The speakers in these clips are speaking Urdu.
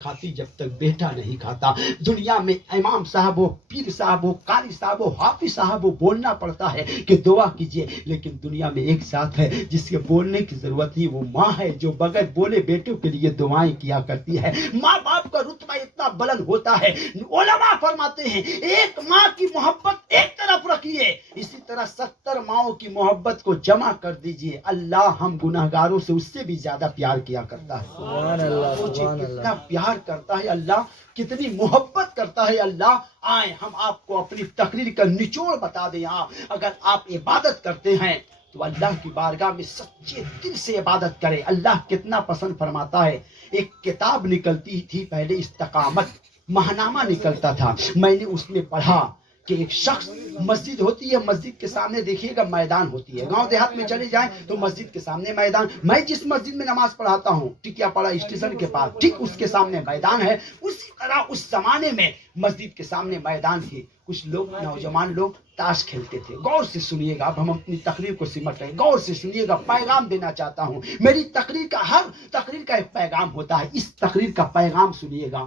کھاتی جب تک بیٹا نہیں کھاتا. دنیا میں امام صاحب ہو, پیر صاحب ہو, قاری صاحب ہو, حافظ صاحب ہو, بولنا پڑتا ہے کہ دعا کیجئے, لیکن دنیا میں ایک ساتھ ہے جس کے بولنے کی ضرورت نہیں, وہ ماں ہے جو بغیر بولے بیٹوں کے لیے دعائیں کیا کرتی ہے. ماں باپ کا رتبہ اتنا بلند ہوتا ہے, علماء فرماتے ہیں ایک ماں کی محبت ایک طرف رکھیے, اسی طرح 70 ماؤں کی محبت کو جمع کر دیجئے, اللہ ہم گناہگاروں سے اس سے بھی زیادہ پیار کیا کرتا ہے. سبحان اللہ, سبحان کتنا اللہ. پیار کرتا ہے اللہ, کتنی محبت کرتا ہے اللہ. آئیں ہم آپ کو اپنی تقریر کا نچوڑ بتا دیں. اگر آپ عبادت کرتے ہیں تو اللہ کی بارگاہ میں سچے دل سے عبادت کریں. اللہ کتنا پسند فرماتا ہے. ایک کتاب نکلتی تھی پہلے, استقامت ماہنامہ نکلتا تھا, میں نے اس میں پڑھا کہ ایک شخص, مسجد ہوتی ہے, مسجد کے سامنے دیکھیے گا میدان ہوتی ہے. گاؤں دیہات میں چلے جائیں تو مسجد کے سامنے میدان. میں جس مسجد میں نماز پڑھاتا ہوں ٹکیا پڑا اسٹیشن کے پاس, ٹھیک اس کے سامنے میدان ہے. اسی طرح اس زمانے میں مسجد کے سامنے میدان تھی. کچھ لوگ, نوجوان لوگ تاش کھیلتے تھے. غور سے سنیے گا, اب ہم اپنی تقریر کو سمٹ رہے ہیں, غور سے سنیے گا, پیغام دینا چاہتا ہوں. میری تقریر کا, ہر تقریر کا ایک پیغام ہوتا ہے, اس تقریر کا پیغام سنیے گا.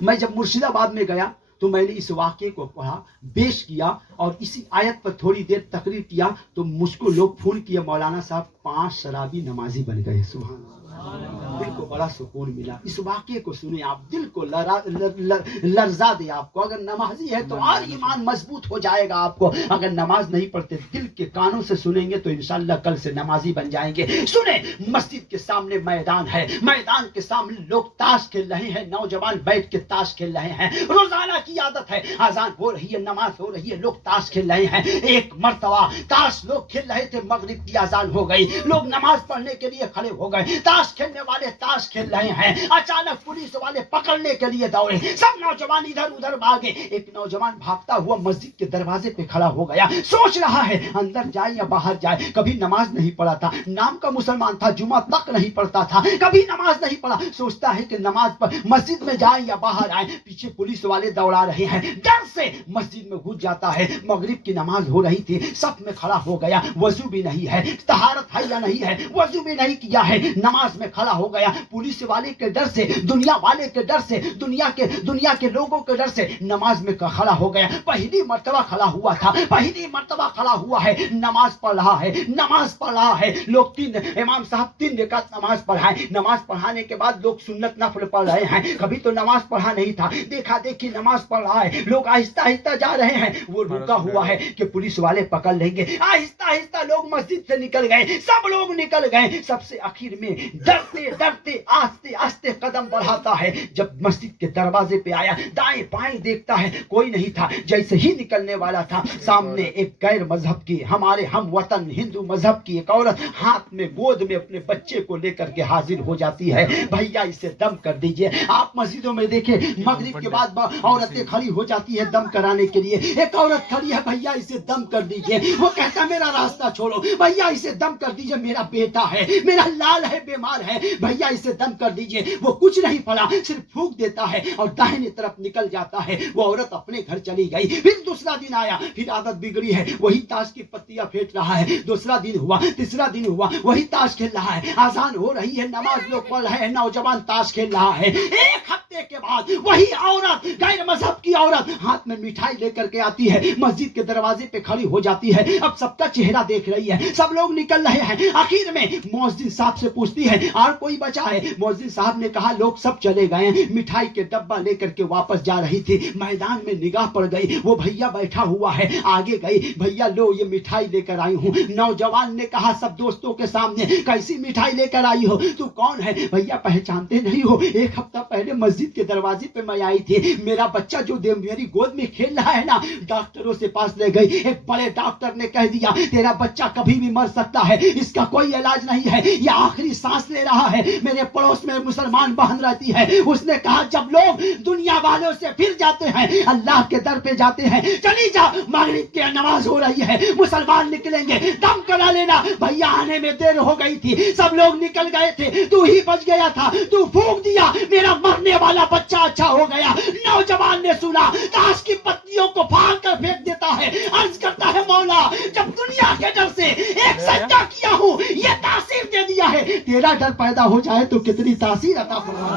میں جب مرشد آباد میں گیا تو میں نے اس واقعے کو پڑھا, پیش کیا, اور اسی آیت پر تھوڑی دیر تقریر کیا تو مجھ کو لوگ فون کیے, مولانا صاحب 5 شرابی نمازی بن گئے. سبحان اللہ, دل کو بڑا سکون ملا. اس واقعے کو سنیں آپ, دل کو لرزا دے آپ کو. اگر نمازی ہے تو اور ایمان مضبوط ہو جائے گا آپ کو. اگر نماز نہیں پڑھتے, دل کے کانوں سے سنیں گے تو انشاءاللہ کل سے نمازی بن جائیں گے. سنیں, مسجد کے سامنے میدان ہے, میدان کے سامنے لوگ تاش کھیل رہے ہیں, نوجوان بیٹھ کے تاش کھیل رہے ہیں. روزانہ کی عادت ہے, اذان ہو رہی ہے, نماز ہو رہی ہے, لوگ تاش کھیل رہے ہیں. ایک مرتبہ تاش لوگ کھیل رہے تھے, مغرب کی اذان ہو گئی, لوگ نماز پڑھنے کے لیے کھڑے ہو گئے. تاش کھیلنے والے تاش کھیل رہے ہیں, اچانک پولیس والے پکڑنے کے لیے دوڑے. سب نوجوان ادھر ادھر بھاگے. ایک نوجوان بھاگتا ہوا مسجد کے دروازے پہ کھڑا ہو گیا, سوچ رہا ہے اندر جائے یا باہر جائے. کبھی نماز نہیں پڑھا تھا, نام کا مسلمان تھا, جمعہ تک نہیں پڑھتا تھا, کبھی نماز نہیں پڑھا. سوچتا ہے کہ نماز پر مسجد میں جائے یا باہر آئے. پیچھے پولیس والے دوڑا رہے ہیں, ڈر سے مسجد میں گھس جاتا ہے. مغرب کی نماز ہو رہی تھی, صف میں کھڑا ہو گیا, وضو بھی نہیں ہے, طہارت ہے یا نہیں ہے, وضو بھی نہیں کیا ہے, نماز میں کھڑا ہو گیا. پولیس والے کے ڈر سے, دنیا والے کے ڈر سے, دنیا کے لوگوں کے ڈر سے نماز میں کھڑا ہو گیا. پہلی مرتبہ کھڑا ہوا تھا, پہلی مرتبہ کھڑا ہوا ہے, نماز پڑھ رہا ہے, نماز پڑھ رہا ہے. لوگ امام صاحب 3 رکعت نماز پڑھائے. نماز پڑھانے کے بعد لوگ سنت نفل پڑھ رہے ہیں. کبھی تو نماز پڑھا نہیں تھا, دیکھا دیکھی نماز پڑھ رہا ہے. لوگ آہستہ آہستہ جا رہے ہیں, وہ رکا ہوا ہے کہ پولیس والے پکڑ لیں گے. آہستہ آہستہ لوگ مسجد سے نکل گئے, سب لوگ نکل گئے. سب سے آخر میں ڈرتے ڈرتے آہستہ آہستہ قدم بڑھاتا ہے. جب مسجد کے دروازے پہ آیا, دائیں بائیں دیکھتا ہے, کوئی نہیں تھا. جیسے ہی نکلنے والا تھا, سامنے ایک غیر مذہب کی, ہمارے ہم وطن ہندو مذہب کی ایک عورت ہاتھ میں گود میں اپنے بچے کو لے کر کے حاضر ہو جاتی ہے. بھیا اسے دم کر دیجئے. آپ مسجدوں میں دیکھیں, مغرب کے بعد عورتیں کھڑی ہو جاتی ہے دم کرانے کے لیے. ایک عورت کھڑی ہے, بھیا اسے دم کر دیجئے. وہ کہتا میرا راستہ چھوڑو, بھیا اسے دم کر دیجئے, میرا بیٹا ہے, میرا لال ہے, بیمار ہے, بھیا اسے دم کر دیجئے. وہ کچھ نہیں پڑا, صرف پھونک دیتا ہے اور داہنی طرف نکل جاتا ہے. وہ عورت اپنے گھر چلی گئی. پھر دوسرا دن آیا, پھر عادت بگڑی ہے, وہی تاش کی پتیاں پھینٹ رہا ہے. دوسرا دن ہوا, تیسرا دن ہوا, وہی تاش کھیل رہا ہے. آذان ہو رہی ہے, نماز لوگ پڑھ رہے ہیں, نوجوان تاش کھیل رہا ہے. ایک ہفتے کے بعد وہی عورت, غیر مذہب کی عورت, ہاتھ میں مٹھائی لے کر کے آتی ہے, مسجد کے دروازے پہ کھڑی ہو جاتی ہے. اب سب کا چہرہ دیکھ رہی ہے, سب لوگ نکل رہے ہیں. آخر میں مؤذن صاحب سے پوچھتی ہے اور کوئی بچا ہے. مؤذن صاحب نے کہا لوگ سب چلے گئے. مٹھائی کے ڈبہ لے کر کے واپس جا رہی تھی, میدان میں نگاہ پڑ گئی, وہ بھیا بیٹھا ہوا ہے. آگے گئی, بھیا لو یہ مٹھائی لے کر آئی ہوں. نوجوان نے کہا سب دوستوں کے سامنے, کیسی مٹھائی لے کر آئی ہو, تو کون ہے؟ بھیا پہچانتے نہیں ہو, 1 ہفتہ پہلے مسجد کے دروازے پہ میں آئی تھی. میرا بچہ جو میری گود میں کھیل رہا ہے نا, ڈاکٹروں سے پاس لے گئی. ایک بڑے ڈاکٹر نے کہہ دیا تیرا بچہ کبھی بھی مر سکتا ہے, اس کا کوئی علاج نہیں ہے, یہ آخری سانس لے رہا ہے. میرے پڑوس میں مسلمان بہن رہتی ہے, اس نے کہا جب لوگ دنیا والوں سے پھر جاتے ہیں, اللہ کے در پہ جاتے ہیں, چلی جا, مغرب کی نماز ہو رہی ہے, مسلمان نکلیں گے, دم کرا لینا. بھیا آنے میں دیر ہو گئی تھی, سب لوگ نکل گئے تھے, تو ہی بچ گیا تھا, تو پھونک دیا, میرا مرنے والا بچہ اچھا ہو گیا. نوجوان نے سنا, تاش کی پتیاں ہستیوں کو پھاڑ کر پھینک دیتا ہے. عرض کرتا ہے مولا جب دنیا کے ڈر سے ایک سجدہ کیا ہوں یہ تاثیر دے دیا ہے, تیرا ڈر پیدا ہو جائے تو کتنی تاثیر عطا فرما.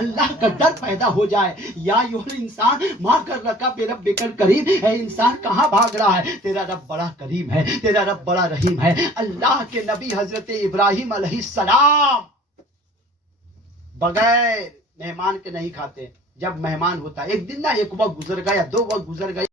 اللہ کا ڈر پیدا ہو جائے. یا ایھا الانسان ما غرک بربک الکریم, اے انسان کہاں بھاگ رہا ہے, تیرا رب بڑا کریم ہے, تیرا رب بڑا رحیم ہے. اللہ کے نبی حضرت ابراہیم علیہ السلام بغیر مہمان کے نہیں کھاتے. جب مہمان ہوتا ہے, ایک دن نہ ایک وقت گزر گیا, 2 وقت گزر گئے,